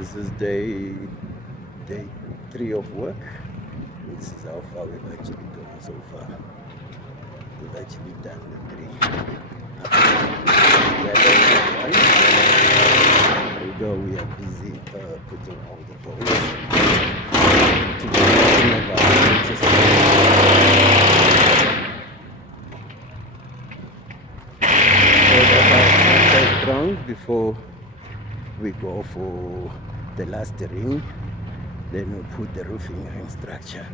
This is day 3 of work. This is how far we've actually gone so far. We've actually done the 3. Although we are busy putting all the poles to the bottom of our system. So that's our first round before we go for the last ring. Then we put the roofing ring structure.